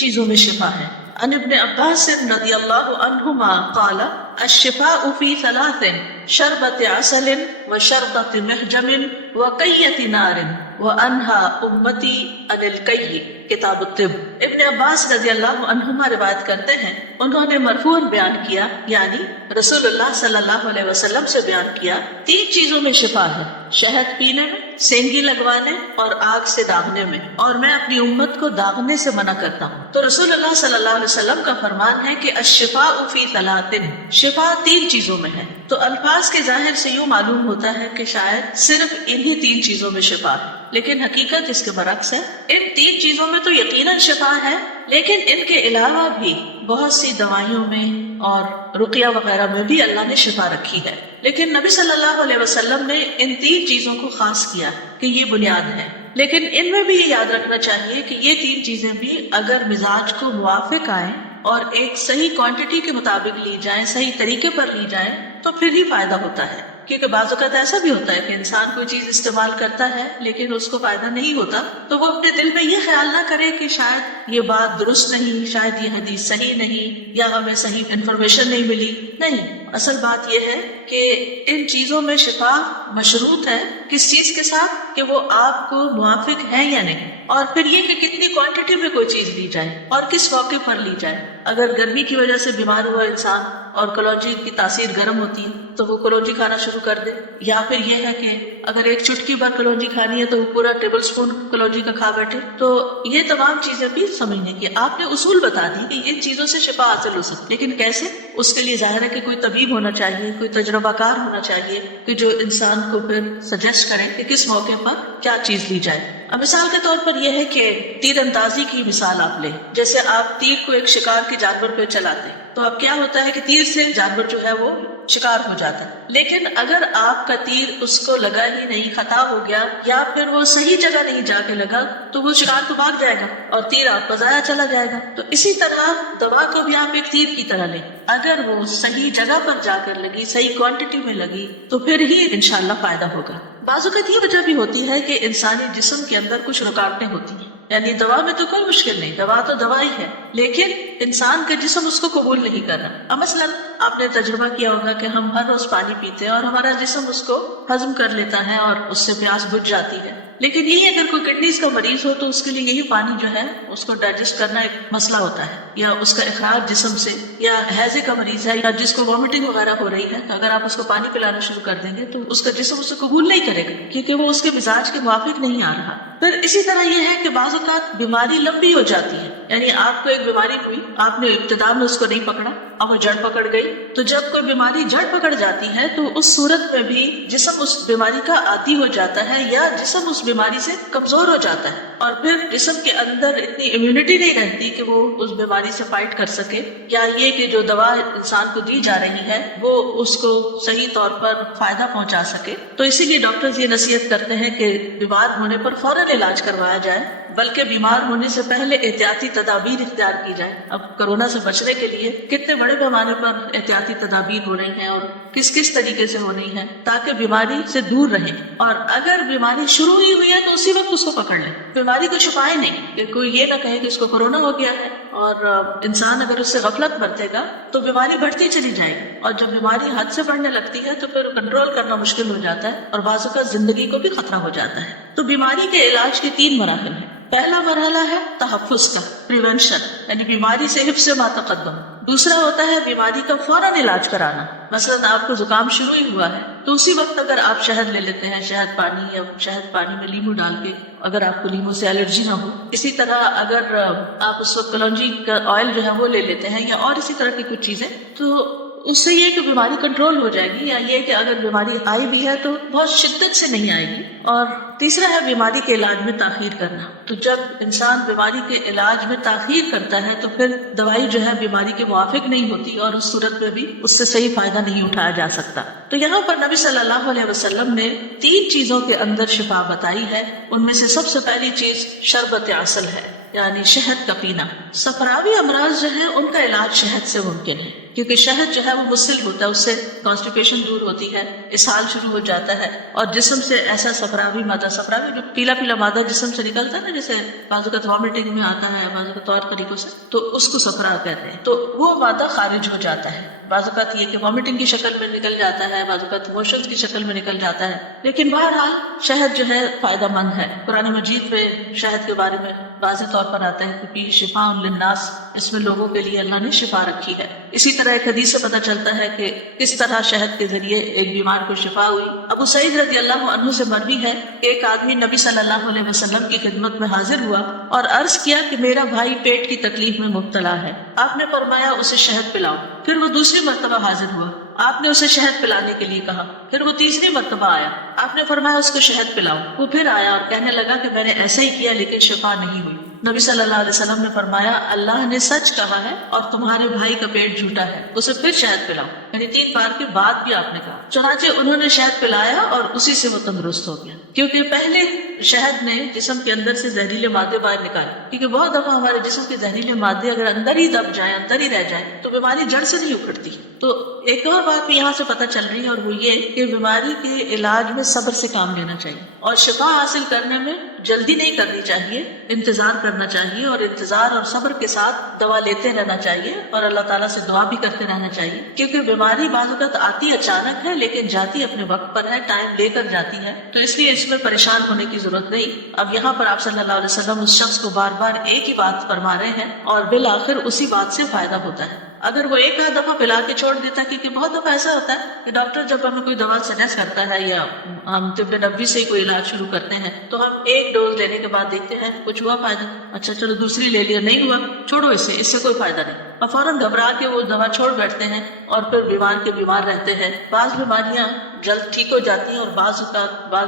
چیزوں میں شفا ہے۔ عن ابن عباس رضی اللہ عنہما قال الشفاء فی ثلاث شربت عسل وشربت محجم وقیۃ نار وانہا امتی عن القی، کتاب الطب۔ ابن عباس رضی اللہ عنہما روایت کرتے ہیں، انہوں نے مرفوعاً بیان کیا، یعنی رسول اللہ صلی اللہ علیہ وسلم سے بیان کیا، 3 چیزوں میں شفا ہے، شہد پینے میں، سینگی لگوانے اور آگ سے داغنے میں، اور میں اپنی امت کو داغنے سے منع کرتا ہوں۔ تو رسول اللہ صلی اللہ علیہ وسلم کا فرمان ہے کہ الشفاء فی ثلاث، شفا 3 چیزوں میں ہے۔ تو الفاظ کے ظاہر سے یوں معلوم ہوتا ہے کہ شاید صرف انہی 3 چیزوں میں شفا ہے، لیکن حقیقت اس کے برعکس ہے۔ ان 3 چیزوں میں تو یقیناً شفا ہے، لیکن ان کے علاوہ بھی بہت سی دوائیوں میں اور رقیہ وغیرہ میں بھی اللہ نے شفا رکھی ہے، لیکن نبی صلی اللہ علیہ وسلم نے ان 3 چیزوں کو خاص کیا کہ یہ بنیاد ہے۔ لیکن ان میں بھی یہ یاد رکھنا چاہیے کہ یہ 3 چیزیں بھی اگر مزاج کو موافق آئیں اور ایک صحیح کوانٹٹی کے مطابق لی جائیں، صحیح طریقے پر لی جائیں، تو پھر ہی فائدہ ہوتا ہے۔ کیونکہ بعض اوقات ایسا بھی ہوتا ہے کہ انسان کوئی چیز استعمال کرتا ہے لیکن اس کو فائدہ نہیں ہوتا، تو وہ اپنے دل میں یہ خیال نہ کرے کہ شاید یہ بات درست نہیں، شاید یہ حدیث صحیح نہیں، یا ہمیں صحیح انفارمیشن نہیں ملی۔ نہیں، اصل بات یہ ہے کہ ان چیزوں میں شفا مشروط ہے کس چیز کے ساتھ، کہ وہ آپ کو موافق ہے یا نہیں، اور پھر یہ کہ کتنی کوانٹٹی میں کوئی چیز لی جائے اور کس موقع پر لی جائے۔ اگر گرمی کی وجہ سے بیمار ہوا انسان اور کلونجی کی تاثیر گرم ہوتی ہے تو وہ کلونجی کھانا شروع کر دے، یا پھر یہ ہے کہ اگر ایک چٹکی بھر کلونجی کھانی ہے تو وہ پورا ٹیبل سپون کلونجی کا کھا بیٹھے۔ تو یہ تمام چیزیں بھی سمجھنے کی، آپ نے اصول بتا دی کہ ان چیزوں سے شفا حاصل ہو سکتی، لیکن کیسے؟ اس کے لیے ظاہر ہے کہ کوئی طبیب ہونا چاہیے، کوئی تجربہ کار ہونا چاہیے کہ جو انسان کو پھر سجیسٹ کرے کہ کس موقع پر کیا چیز لی جائے۔ اب مثال کے طور پر یہ ہے کہ تیر اندازی کی مثال آپ لیں، جیسے آپ تیر کو ایک شکار کے جانور پہ چلاتے تو اب کیا ہوتا ہے کہ تیر سے جانور جو ہے وہ شکار ہو جاتا ہے، لیکن اگر آپ کا تیر اس کو لگا ہی نہیں، خطا ہو گیا، یا پھر وہ صحیح جگہ نہیں جا کے لگا، تو وہ شکار تو بھاگ جائے گا اور تیر آپ کا ضائع چلا جائے گا۔ تو اسی طرح دوا کو بھی آپ ایک تیر کی طرح لیں، اگر وہ صحیح جگہ پر جا کر لگی، صحیح کوانٹٹی میں لگی، تو پھر ہی انشاءاللہ فائدہ ہوگا۔ بعض اوقات یہ وجہ بھی ہوتی ہے کہ انسانی جسم کے اندر کچھ رکاوٹیں ہوتی ہیں، یعنی دوا میں تو کوئی مشکل نہیں، دوا تو دوا ہی ہے، لیکن انسان کا جسم اس کو قبول نہیں کر رہا۔ اب مثلا آپ نے تجربہ کیا ہوگا کہ ہم ہر روز پانی پیتے ہیں اور ہمارا جسم اس کو ہضم کر لیتا ہے اور اس سے پیاس بجھ جاتی ہے، لیکن یہی اگر کوئی کڈنیز کا مریض ہو تو اس کے لیے یہی پانی جو ہے اس کو ڈائجسٹ کرنا ایک مسئلہ ہوتا ہے، یا اس کا اخراج جسم سے، یا ہیضے کا مریض ہے یا جس کو وامٹنگ وغیرہ ہو رہی ہے، اگر آپ اس کو پانی پلانا شروع کر دیں گے تو اس کا جسم اسے قبول نہیں کرے گا کیونکہ وہ اس کے مزاج کے موافق نہیں آ رہا۔ پھر اسی طرح یہ ہے کہ بعض اوقات بیماری لمبی ہو جاتی ہے، یعنی آپ کو ایک بیماری ہوئی، آپ نے ابتدا میں اس کو نہیں پکڑا اور وہ جڑ پکڑ گئی، تو جب کوئی بیماری جڑ پکڑ جاتی ہے تو اس صورت میں بھی جسم اس بیماری کا عادی ہو جاتا ہے، یا جسم اس بیماری سے کمزور ہو جاتا ہے، اور پھر جسم کے اندر اتنی امیونٹی نہیں رہتی کہ وہ اس بیماری سے فائٹ کر سکے، یا یہ کہ جو دوا انسان کو دی جا رہی ہے وہ اس کو صحیح طور پر فائدہ پہنچا سکے۔ تو اسی لیے ڈاکٹرز یہ نصیحت کرتے ہیں کہ بیمار ہونے پر فوراً علاج کروایا جائے، بلکہ بیمار ہونے سے پہلے احتیاطی تدابیر اختیار کی جائے۔ اب کورونا سے بچنے کے لیے کتنے بڑے پیمانے پر احتیاطی تدابیر ہو رہی ہیں اور کس کس طریقے سے ہو رہی ہیں تاکہ بیماری سے دور رہیں، اور اگر بیماری شروع ہی ہوئی ہے تو اسی وقت اس کو پکڑ لیں۔ بیماری کو چھپائے نہیں کہ کوئی یہ نہ کہے کہ اس کو کورونا ہو گیا ہے، اور انسان اگر اس سے غفلت برتے گا تو بیماری بڑھتی چلی جائے گی، اور جب بیماری حد سے بڑھنے لگتی ہے تو پھر کنٹرول کرنا مشکل ہو جاتا ہے اور بعض اوقات زندگی کو بھی خطرہ ہو جاتا ہے۔ تو بیماری کے علاج کے 3 مراحل ہیں۔ پہلا مرحلہ ہے تحفظ کا، پریونشن، یعنی بیماری سے حفظ ما تقدم۔ دوسرا ہوتا ہے بیماری کا فوراً علاج کرانا، مثلا آپ کو زکام شروع ہی ہوا ہے تو اسی وقت اگر آپ شہد لے لیتے ہیں، شہد پانی، یا شہد پانی میں لیمو ڈال کے، اگر آپ کو لیمو سے الرجی نہ ہو، اسی طرح اگر آپ اس وقت کلونجی کا آئل جو ہے وہ لے لیتے ہیں، یا اور اسی طرح کی کچھ چیزیں، تو اس سے یہ کہ بیماری کنٹرول ہو جائے گی، یا یہ کہ اگر بیماری آئی بھی ہے تو بہت شدت سے نہیں آئے گی۔ اور تیسرا ہے بیماری کے علاج میں تاخیر کرنا۔ تو جب انسان بیماری کے علاج میں تاخیر کرتا ہے تو پھر دوائی جو ہے بیماری کے موافق نہیں ہوتی، اور اس صورت میں بھی اس سے صحیح فائدہ نہیں اٹھایا جا سکتا۔ تو یہاں پر نبی صلی اللہ علیہ وسلم نے 3 چیزوں کے اندر شفا بتائی ہے، ان میں سے سب سے پہلی چیز شربت عسل ہے۔ یعنی شہد کا پینا. صفراوی امراض جو ہے ان کا علاج شہد سے ممکن ہے، کیونکہ شہد جو ہے وہ مسل ہوتا ہے، اس سے کانسٹیپیشن دور ہوتی ہے، اسہال شروع ہو جاتا ہے، اور جسم سے ایسا صفراوی مادہ، صفراوی جو پیلا پیلا مادہ جسم سے نکلتا ہے نا، جیسے بعض اوقات وامٹنگ میں آتا ہے، بعض اوقات اور طریقوں سے، تو اس کو صفرا کہتے ہیں. تو وہ مادہ خارج ہو جاتا ہے. بعض اوقات یہ کہ وامٹنگ کی شکل میں نکل جاتا ہے، بعض اوقات موشن کی شکل میں نکل جاتا ہے، لیکن بہرحال شہد جو ہے فائدہ مند ہے. قرآن مجید میں شہد کے بارے میں واضح طور پر آتا ہے کہ فیہ شفاء للناس، اس میں لوگوں کے لیے اللہ نے شفا رکھی ہے. اسی طرح ایک حدیث سے پتہ چلتا ہے کہ کس طرح شہد کے ذریعے ایک بیمار کو شفا ہوئی. ابو سعید رضی اللہ عنہ سے مروی ہے کہ ایک آدمی نبی صلی اللہ علیہ وسلم کی خدمت میں حاضر ہوا اور عرض کیا کہ میرا بھائی پیٹ کی تکلیف میں مبتلا ہے. آپ نے فرمایا اسے شہد پلاؤ. پھر وہ دوسری مرتبہ حاضر ہوا، آپ نے اسے شہد پلانے کے لیے کہا. پھر وہ تیسری مرتبہ آیا، آپ نے فرمایا اس کو شہد پلاؤ. وہ پھر آیا اور کہنے لگا کہ میں نے ایسا ہی کیا لیکن شفا نہیں ہوئی. نبی صلی اللہ علیہ وسلم نے فرمایا اللہ نے سچ کہا ہے اور تمہارے بھائی کا پیٹ جھوٹا ہے، اسے پھر شہد پلاؤ. یعنی 3 بار کے بعد بھی آپ نے کہا. چنانچہ انہوں نے شہد پلایا اور اسی سے وہ تندرست ہو گیا، کیونکہ پہلے شہد نے جسم کے اندر سے زہریلے مادے باہر نکالے. کیونکہ بہت دفعہ ہمارے جسم کے زہریلے مادے اگر اندر ہی دب جائیں، اندر ہی رہ جائیں، تو بیماری جڑ سے نہیں اکھڑتی. تو ایک اور بات بھی یہاں سے پتہ چل رہی ہے، اور وہ یہ کہ بیماری کے علاج میں صبر سے کام لینا چاہیے، اور شفا حاصل کرنے میں جلدی نہیں کرنی چاہیے، انتظار کرنا چاہیے، اور انتظار اور صبر کے ساتھ دوا لیتے رہنا چاہیے، اور اللہ تعالیٰ سے دعا بھی کرتے رہنا چاہیے. کیونکہ بیماری بعض اوقات آتی اچانک ہے لیکن جاتی اپنے وقت پر ہے، ٹائم لے کر جاتی ہے، تو اس لیے اس میں پریشان ہونے کی ضرورت نہیں. اب یہاں پر آپ صلی اللہ علیہ وسلم اس شخص کو بار بار ایک ہی بات فرما رہے ہیں اور بالآخر اسی بات سے فائدہ ہوتا ہے. اگر وہ ایک آدھ دفعہ پلا کے چھوڑ دیتا، کیونکہ بہت دفعہ ایسا ہوتا ہے کہ ڈاکٹر جب ہمیں کوئی دوا سجیسٹ کرتا ہے یا ہم طب نبوی سے کوئی علاج شروع کرتے ہیں تو ہم ایک ڈوز لینے کے بعد دیکھتے ہیں کچھ ہوا فائدہ، اچھا چلو دوسری لے لیا، نہیں ہوا، چھوڑو اس سے کوئی فائدہ نہیں، اور فوراً گھبرا کے وہ دوا چھوڑ بیٹھتے ہیں اور پھر بیمار کے بیمار رہتے ہیں. بعض بیماریاں جلد ٹھیک ہو جاتی ہیں اور بعض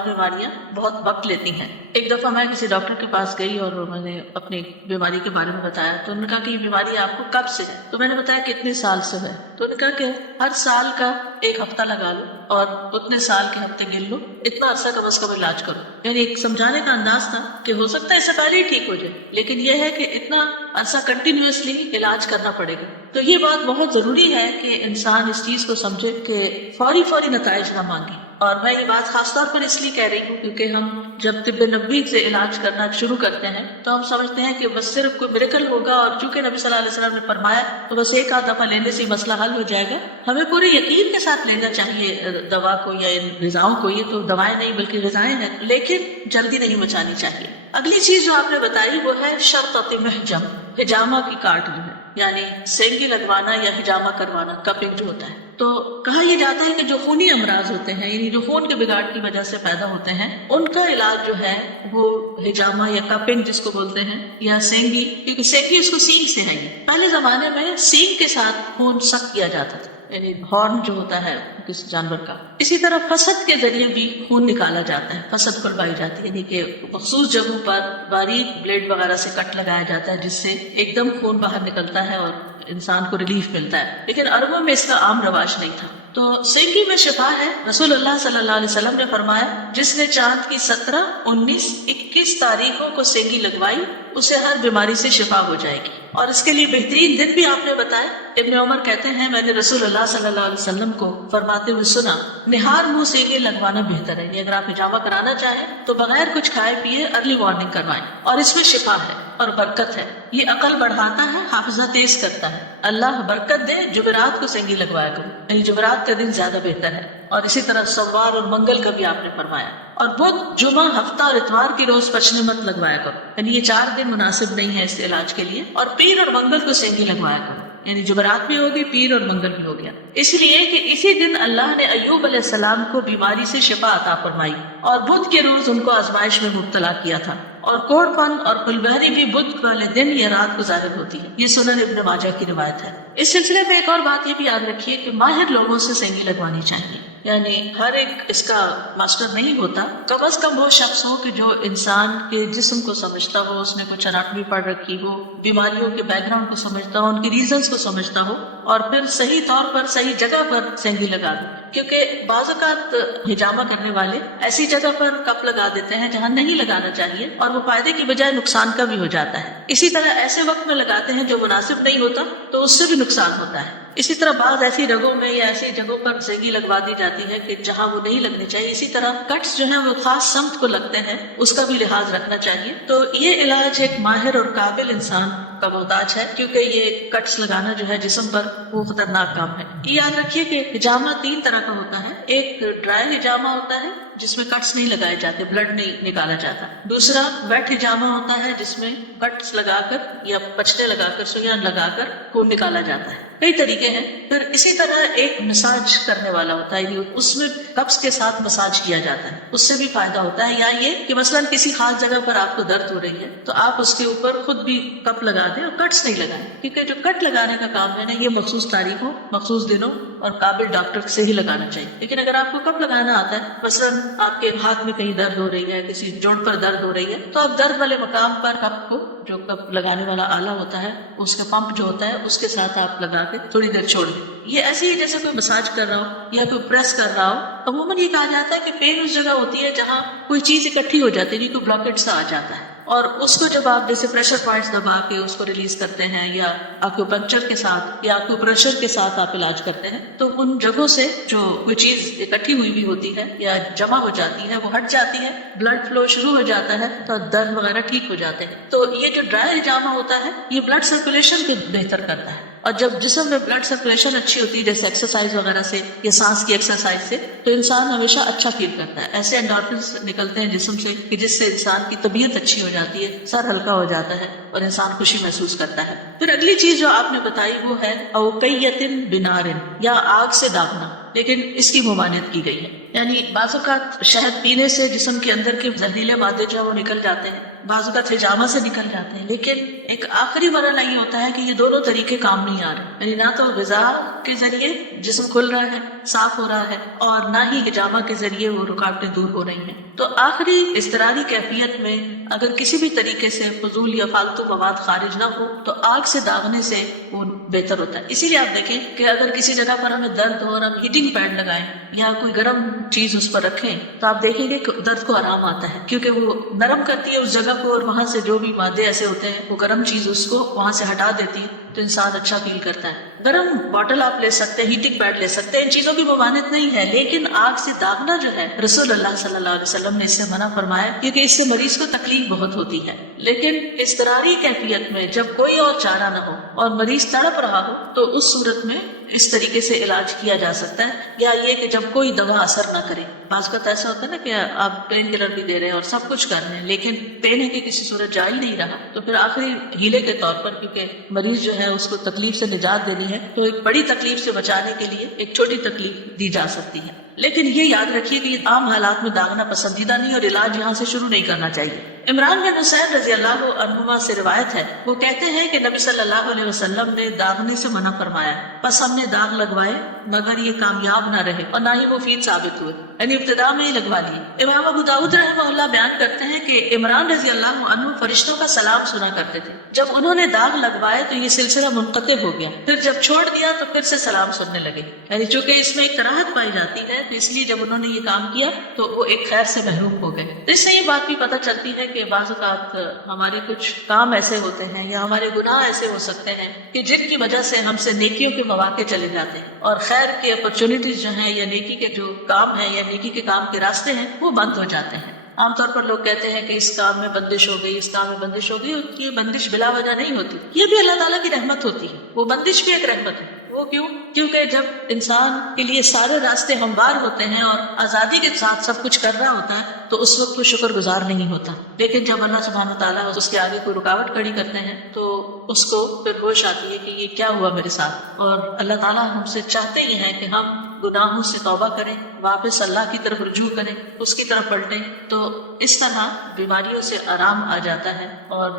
بیماریاں بہت وقت لیتی ہیں. ایک دفعہ میں کسی ڈاکٹر کے پاس گئی اور میں نے اپنی بیماری کے بارے میں بتایا، تو انہوں نے کہا کہ یہ بیماری آپ کو کب سے ہے؟ تو میں نے بتایا کتنے سال سے ہے؟ تو انہوں نے کہا کہ ہر سال کا 1 ہفتہ لگا لو اور اتنے سال کے ہفتے گن لو، اتنا عرصہ کم از کم علاج کرو. یعنی ایک سمجھانے کا انداز تھا کہ ہو سکتا ہے اس سے پہلے ہی ٹھیک ہو جائے، لیکن یہ ہے کہ اتنا عرصہ کنٹینیوسلی علاج کرنا پڑے گا. تو یہ بات بہت ضروری ہے کہ انسان اس چیز کو سمجھے کہ فوری نتائج نہ مانگے. اور میں یہ بات خاص طور پر اس لیے کہہ رہی ہوں کیونکہ ہم جب طب نبوی سے علاج کرنا شروع کرتے ہیں تو ہم سمجھتے ہیں کہ بس صرف کوئی میریکل ہوگا، اور چونکہ نبی صلی اللہ علیہ وسلم نے فرمایا تو بس ایک آدھ دفعہ لینے سے مسئلہ حل ہو جائے گا. ہمیں پورے یقین کے ساتھ لینا چاہیے دوا کو یا ان غذاؤں کو. یہ تو دوائیں نہیں بلکہ غذائیں ہیں، لیکن جلدی نہیں مچانی چاہیے. اگلی چیز جو آپ نے بتائی وہ ہے شرطۃ محجم، حجامہ کی کاٹ جو ہے، یعنی سینگی لگوانا یا حجامہ کروانا، کپنگ جو ہوتا ہے. تو کہا یہ جاتا ہے کہ جو خونی امراض ہوتے ہیں، یعنی جو خون کے بگاڑ کی وجہ سے پیدا ہوتے ہیں، ان کا علاج جو ہے وہ حجامہ یا کپنگ جس کو بولتے ہیں، یا سینگی، کیونکہ سینگی اس کو سینگ سے ہے. پہلے زمانے میں سینگ کے ساتھ خون سک کیا جاتا تھا، یعنی ہارن جو ہوتا ہے کسی جانور کا. اسی طرح فسد کے ذریعے بھی خون نکالا جاتا ہے، فسد کھلوائی جاتی ہے، یعنی کہ مخصوص جگہوں پر باریک بلیڈ وغیرہ سے کٹ لگایا جاتا ہے جس سے ایک دم خون باہر نکلتا ہے اور انسان کو ریلیف ملتا ہے. لیکن عربوں میں اس کا عام رواج نہیں تھا. تو سینگی میں شفا ہے. رسول اللہ صلی اللہ علیہ وسلم نے فرمایا جس نے چاند کی 17، 19، 21 تاریخوں کو سینگی لگوائی اسے ہر بیماری سے شفا ہو جائے گی. اور اس کے لیے بہترین دن بھی آپ نے بتایا. ابن عمر کہتے ہیں میں نے رسول اللہ صلی اللہ علیہ وسلم کو فرماتے ہوئے سنا نہار منہ سینگی لگوانا بہتر ہے. اگر آپ حجامہ کرانا چاہیں تو بغیر کچھ کھائے پیے ارلی مارننگ کروائیں، اور اس میں شفا ہے اور برکت ہے. یہ عقل بڑھاتا ہے، حافظہ تیز کرتا ہے. اللہ برکت دے. جمعرات کو سینگی لگوایا کرو، یعنی جمعرات کا دن زیادہ بہتر ہے. اور اسی طرح سوار اور منگل کا بھی آپ نے فرمایا. اور بدھ، جمعہ، ہفتہ اور اتوار کی روز پچنے مت لگوایا کرو، یعنی یہ 4 دن مناسب نہیں ہے اس علاج کے لیے. اور پیر اور منگل کو سینگی لگوایا کرو، یعنی جمعرات بھی ہوگی، پیر اور منگل بھی ہو گیا. اس لیے کہ اسی دن اللہ نے ایوب علیہ السلام کو بیماری سے شفا عطا فرمائی، اور بدھ کے روز ان کو آزمائش میں مبتلا کیا تھا. اور کوڑ پن اور پلبہری بھی بدھ والے دن یا رات کو ظاہر ہوتی ہے. یہ سنن ابن ماجہ کی روایت ہے. اس سلسلے میں ایک اور بات یہ بھی یاد رکھیے کہ ماہر لوگوں سے سینگی لگوانی چاہیے. یعنی ہر ایک اس کا ماسٹر نہیں ہوتا، کم از کم وہ شخص ہو کہ جو انسان کے جسم کو سمجھتا ہو، اس نے کچھ اناٹمی پڑھ رکھی ہو، بیماریوں کے بیک گراؤنڈ کو سمجھتا ہو، ان کی ریزنز کو سمجھتا ہو، اور پھر صحیح طور پر صحیح جگہ پر سینگی لگا دے. کیونکہ بعض اوقات ہجامہ کرنے والے ایسی جگہ پر کپ لگا دیتے ہیں جہاں نہیں لگانا چاہیے، اور وہ فائدے کی بجائے نقصان کا بھی ہو جاتا ہے. اسی طرح ایسے وقت میں لگاتے ہیں جو مناسب نہیں ہوتا تو اس سے بھی نقصان ہوتا ہے. اسی طرح بعض ایسی رگوں میں یا ایسی جگہوں پر سینگی لگوا دی جاتی ہے کہ جہاں وہ نہیں لگنی چاہیے. اسی طرح کٹس جو ہیں وہ خاص سمت کو لگتے ہیں، اس کا بھی لحاظ رکھنا چاہیے. تو یہ علاج ایک ماہر اور قابل انسان کا محتاج ہے، کیونکہ یہ کٹس لگانا جو ہے جسم پر وہ خطرناک کام ہے. یہ یاد رکھیے کہ ہجامہ 3 طرح کا ہوتا ہے. ایک ڈرائی ہجامہ ہوتا ہے جس میں کٹس نہیں لگائے جاتے، بلڈ نہیں نکالا جاتا. دوسرا ویٹ ہجامہ ہوتا ہے جس میں کٹس لگا کر یا پچنے لگا کر، سوئیاں لگا کر خون نکالا جاتا ہے. کئی طریقے ہیں. پھر اسی طرح ایک مساج کرنے والا ہوتا ہے، اس میں کپس کے ساتھ مساج کیا جاتا ہے، اس سے بھی فائدہ ہوتا ہے. یا یہ کہ مثلاً کسی خاص جگہ پر آپ کو درد ہو رہی ہے تو آپ اس کے اوپر خود بھی کپ لگا دیں اور کٹس نہیں لگائیں، کیونکہ جو کٹ لگانے کا کام ہے نا یہ مخصوص تاریخوں، مخصوص دنوں اور قابل ڈاکٹر سے ہی لگانا چاہیے. لیکن اگر آپ کو کپ لگانا آتا ہے، مثلاً آپ کے ہاتھ میں کہیں درد ہو رہی ہے، کسی جوڑ پر درد ہو رہی ہے، تو آپ درد والے مقام پر کپ کو، جو کپ لگانے والا آلہ ہوتا ہے اس کا پمپ جو ہوتا ہے اس کے ساتھ آپ لگا کے تھوڑی دیر چھوڑ دیں. یہ ایسے ہی جیسے کوئی مساج کر رہا ہو یا کوئی پریس کر رہا ہو. عموماً یہ کہا جاتا ہے کہ پین اس جگہ ہوتی ہے جہاں کوئی چیز اکٹھی ہو جاتی ہے، کوئی بلاکیج سا آ جاتا ہے، اور اس کو جب آپ جیسے پریشر پوائنٹس دبا کے اس کو ریلیز کرتے ہیں یا آکوپنکچر کے ساتھ یا آکوپریشر کے ساتھ آپ علاج کرتے ہیں، تو ان جگہوں سے جو کوئی چیز اکٹھی ہوئی بھی ہوتی ہے یا جمع ہو جاتی ہے وہ ہٹ جاتی ہے، بلڈ فلو شروع ہو جاتا ہے، تو درد وغیرہ ٹھیک ہو جاتے ہیں. تو یہ جو ڈرائی ہجامہ ہوتا ہے یہ بلڈ سرکولیشن کو بہتر کرتا ہے، اور جب جسم میں بلڈ سرکولیشن اچھی ہوتی ہے جیسے ایکسرسائز وغیرہ سے یا سانس کی ایکسرسائز سے، تو انسان ہمیشہ اچھا فیل کرتا ہے. ایسے انڈورفنس نکلتے ہیں جسم سے کہ جس سے انسان کی طبیعت اچھی ہو جاتی ہے، سر ہلکا ہو جاتا ہے اور انسان خوشی محسوس کرتا ہے. پھر اگلی چیز جو آپ نے بتائی وہ ہے اوقیت بنار، یا آگ سے داغنا، لیکن اس کی ممانعت کی گئی ہے. یعنی بعض اوقات شہد پینے سے جسم کے اندر کے زہریلے مادے جو وہ نکل جاتے ہیں، بعض اوقات ہجامہ سے نکل جاتے ہیں، لیکن ایک آخری مرحلہ یہ ہوتا ہے کہ یہ دونوں طریقے کام نہیں آ رہے. یعنی نہ تو غذا کے ذریعے جسم کھل رہا ہے، صاف ہو رہا ہے، اور نہ ہی ہجامہ کے ذریعے وہ رکاوٹیں دور ہو رہی ہیں. تو آخری اضطراری کیفیت میں اگر کسی بھی طریقے سے فضول یا فالتو مواد خارج نہ ہو تو آگ سے داغنے سے وہ بہتر ہوتا ہے. اسی لیے آپ دیکھیں کہ اگر کسی جگہ پر ہمیں درد ہو اور ہم ہیٹنگ پیڈ لگائیں یا کوئی گرم چیز اس پر رکھیں تو آپ دیکھیں گے کہ درد کو آرام آتا ہے، کیونکہ وہ نرم کرتی ہے اس جگہ کو، اور وہاں سے جو بھی مادے ایسے ہوتے ہیں وہ گرم چیز اس کو وہاں سے ہٹا دیتی ہے، تو انسان اچھا فیل کرتا ہے. گرم باٹل آپ لے سکتے ہیں، ہیٹنگ پیڈ لے سکتے ہیں، ان چیزوں کی ممانعت نہیں ہے. لیکن آگ سے داغنا جو ہے رسول اللہ صلی اللہ علیہ وسلم نے اس سے منع فرمایا، کیونکہ اس سے مریض کو تکلیف بہت ہوتی ہے. لیکن اضطراری کیفیت میں جب کوئی اور چارہ نہ ہو اور مریض تڑپ رہا ہو تو اس صورت میں اس طریقے سے علاج کیا جا سکتا ہے. یا یہ کہ جب کوئی دوا اثر نہ کرے، بعض کا ایسا ہوتا ہے نا کہ آپ پین کلر بھی دے رہے ہیں اور سب کچھ کر رہے ہیں لیکن پین ہے کہ کسی صورت جا ہی نہیں رہا، تو پھر آخری ہیلے کے طور پر، کیونکہ مریض جو ہے اس کو تکلیف سے نجات دینی ہے، تو ایک بڑی تکلیف سے بچانے کے لیے ایک چھوٹی تکلیف دی جا سکتی ہے. لیکن یہ یاد رکھیے کہ عام حالات میں داغنا پسندیدہ نہیں، اور علاج یہاں سے شروع نہیں کرنا چاہیے. عمران بن حسین رضی اللہ عنہما سے روایت ہے، وہ کہتے ہیں کہ نبی صلی اللہ علیہ وسلم نے داغنے سے منع فرمایا، بس ہم نے داغ لگوائے مگر یہ کامیاب نہ رہے اور نہ ہی مفید ثابت ہوئے، یعنی ابتدا میں ہی لگوا لیے. امام ابو داؤد رحمہ اللہ بیان کرتے ہیں کہ عمران رضی اللہ عنہ فرشتوں کا سلام سنا کرتے تھے. جب انہوں نے داغ لگوائے تو یہ سلسلہ منقطع ہو گیا، پھر جب چھوڑ دیا تو پھر سے سلام سننے لگے. یعنی چونکہ اس میں ایک کراہت پائی جاتی ہے تو اس لیے جب انہوں نے یہ کام کیا تو وہ ایک خیر سے محروم ہو گئے. تو اس سے یہ بات بھی پتہ چلتی ہے کہ بعض اوقات ہمارے کچھ کام ایسے ہوتے ہیں یا ہمارے گناہ ایسے ہو سکتے ہیں کہ جن کی وجہ سے ہم سے نیکیوں کے مواقع چلے جاتے ہیں، اور خیر کے اپرچونیٹیز جو ہیں یا نیکی کے جو کام ہیں یا نیکی کے کام کے راستے ہیں وہ بند ہو جاتے ہیں. عام طور پر لوگ کہتے ہیں کہ اس کام میں بندش ہو گئی، اس کام میں بندش ہو گئی. یہ بندش بلا وجہ نہیں ہوتی، یہ بھی اللہ تعالیٰ کی رحمت ہوتی ہے. وہ بندش بھی ایک رحمت ہے. وہ کیوں؟ کیونکہ جب انسان کے لیے سارے راستے ہموار ہوتے ہیں اور آزادی کے ساتھ سب کچھ کر رہا ہوتا ہے تو اس وقت وہ شکر گزار نہیں ہوتا. لیکن جب اللہ سبحانہ تعالیٰ اس کے آگے کوئی رکاوٹ کھڑی کرتے ہیں تو اس کو پھر ہوش آتی ہے کہ یہ کیا ہوا میرے ساتھ. اور اللہ تعالیٰ ہم سے چاہتے ہی ہیں کہ ہم گناہوں سے توبہ کریں، واپس اللہ کی طرف رجوع کریں، اس کی طرف پلٹیں، تو اس طرح بیماریوں سے آرام آ جاتا ہے اور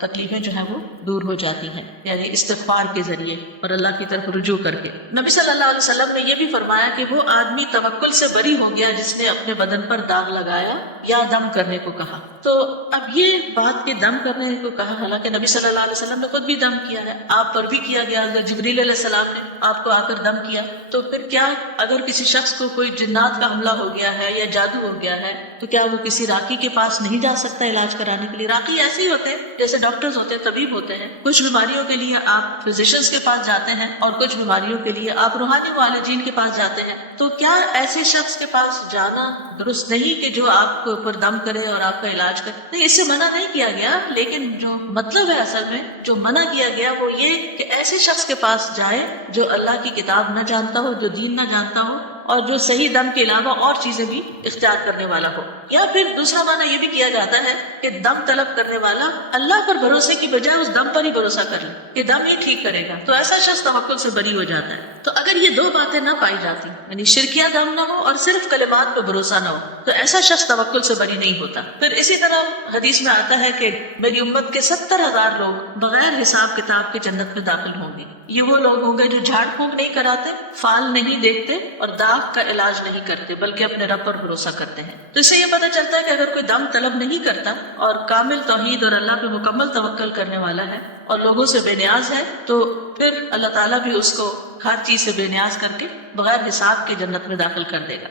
تکلیفیں جو ہیں وہ دور ہو جاتی ہیں، یعنی استغفار کے ذریعے اور اللہ کی طرف رجوع کر کے۔ نبی صلی اللہ علیہ وسلم نے یہ بھی فرمایا کہ وہ آدمی توکل سے بری ہو گیا جس نے اپنے بدن پر داغ لگایا یا دم کرنے کو کہا۔ تو اب یہ بات کہ دم کرنے کو کہا، حالانکہ نبی صلی اللہ علیہ وسلم نے خود بھی دم کیا ہے، آپ پر بھی کیا گیا، جبریل علیہ السلام نے آپ کو آ کر دم کیا، تو پھر کیا اگر کسی شخص کو کوئی جنات کا حملہ ہو گیا ہے یا جادو ہو گیا ہے تو کیا وہ کسی راقی کے پاس نہیں جا سکتا علاج کرانے کے لیے؟ راقی ایسے ہی ہوتے ہیں جیسے ڈاکٹرز ہوتے ہیں، طبیب ہوتے ہیں۔ کچھ بیماریوں کے لیے آپ فزیشنز کے پاس جاتے ہیں اور کچھ بیماریوں کے لیے آپ روحانی معالجین کے پاس جاتے ہیں۔ تو کیا ایسے شخص کے پاس جانا درست نہیں کہ جو آپ کے اوپر دم کرے اور آپ کا علاج کرے؟ نہیں، اس سے منع نہیں کیا گیا، لیکن جو مطلب ہے اصل میں جو منع کیا گیا وہ یہ کہ ایسے شخص کے پاس جائے جو اللہ کی کتاب نہ جانتا ہو، جو دین نہ جانتا ہو، اور جو صحیح دم کے علاوہ اور چیزیں بھی اختیار کرنے والا ہو۔ یا پھر دوسرا معنی یہ بھی کیا جاتا ہے کہ دم طلب کرنے والا اللہ پر بھروسے کی بجائے اس دم پر ہی بھروسہ کر لے کہ دم ہی ٹھیک کرے گا، تو ایسا شخص توکل سے بری ہو جاتا ہے۔ تو اگر یہ دو باتیں نہ پائی جاتی، یعنی شرکیہ دم نہ ہو اور صرف کلمات پہ بھروسہ نہ ہو، تو ایسا شخص توکل سے بری نہیں ہوتا۔ پھر اسی طرح حدیث میں آتا ہے کہ میری امت کے 70,000 لوگ بغیر حساب کتاب کے جنت میں داخل ہوں گے۔ یہ وہ لوگ ہوں گے جو جھاڑ پھونک نہیں کراتے، فال نہیں دیکھتے اور داغ کا علاج نہیں کرتے، بلکہ اپنے رب پر بھروسہ کرتے ہیں۔ تو اس سے یہ پتہ چلتا ہے کہ اگر کوئی دم طلب نہیں کرتا اور کامل توحید اور اللہ پہ مکمل توکل کرنے والا ہے اور لوگوں سے بے نیاز ہے، تو پھر اللہ تعالیٰ بھی اس کو ہر چیز سے بے نیاز کر کے بغیر حساب کے جنت میں داخل کر دے گا۔